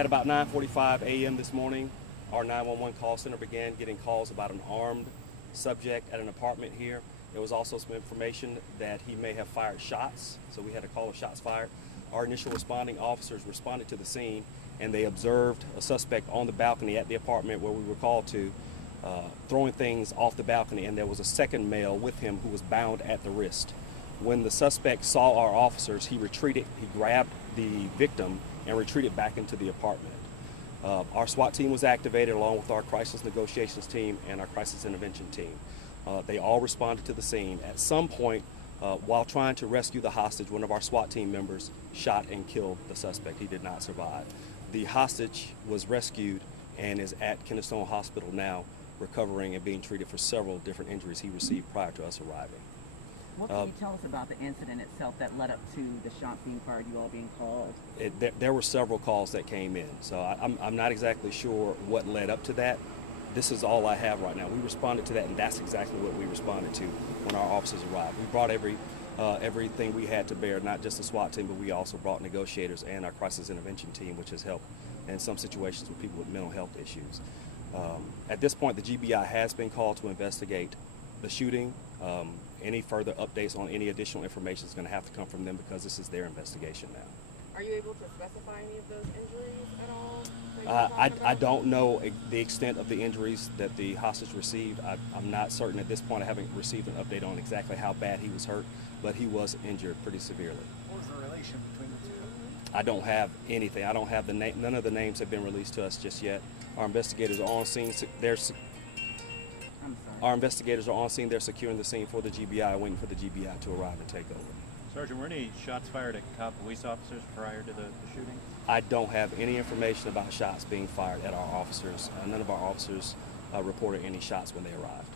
At about 9:45 a.m. this morning, our 911 call center began getting calls about an armed subject at an apartment here. There was also some information that he may have fired shots, so we had a call of shots fired. Our initial responding officers responded to the scene, and they observed a suspect on the balcony at the apartment where we were called to, throwing things off the balcony, and there was a second male with him who was bound at the wrist. When the suspect saw our officers, he retreated. He grabbed the victim and retreated back into the apartment. Our SWAT team was activated along with our crisis negotiations team and our crisis intervention team. They all responded to the scene. At some point, while trying to rescue the hostage, one of our SWAT team members shot and killed the suspect. He did not survive. The hostage was rescued and is at Kennesaw Hospital now, recovering and being treated for several different injuries he received prior to us arriving. What can you tell us about the incident itself that led up to the shots being fired, you all being called? There were several calls that came in, so I'm not exactly sure what led up to that. This is all I have right now. We responded to that, and that's exactly what we responded to when our officers arrived. We brought everything we had to bear, not just the SWAT team, but we also brought negotiators and our crisis intervention team, which has helped in some situations with people with mental health issues. At this point, the GBI has been called to investigate the shooting. Any further updates on any additional information is going to have to come from them because this is their investigation now. Are you able to specify any of those injuries at all? I don't know the extent of the injuries that the hostage received. I'm not certain at this point. I haven't received an update on exactly how bad he was hurt, but he was injured pretty severely. What was the relation between the two? I don't have anything. I don't have the name. None of the names have been released to us just yet. Our investigators are on scene. Our investigators are on scene. They're securing the scene for the GBI, waiting for the GBI to arrive and take over. Sergeant, were any shots fired at Cobb Police officers prior to the shooting? I don't have any information about shots being fired at our officers. None of our officers reported any shots when they arrived.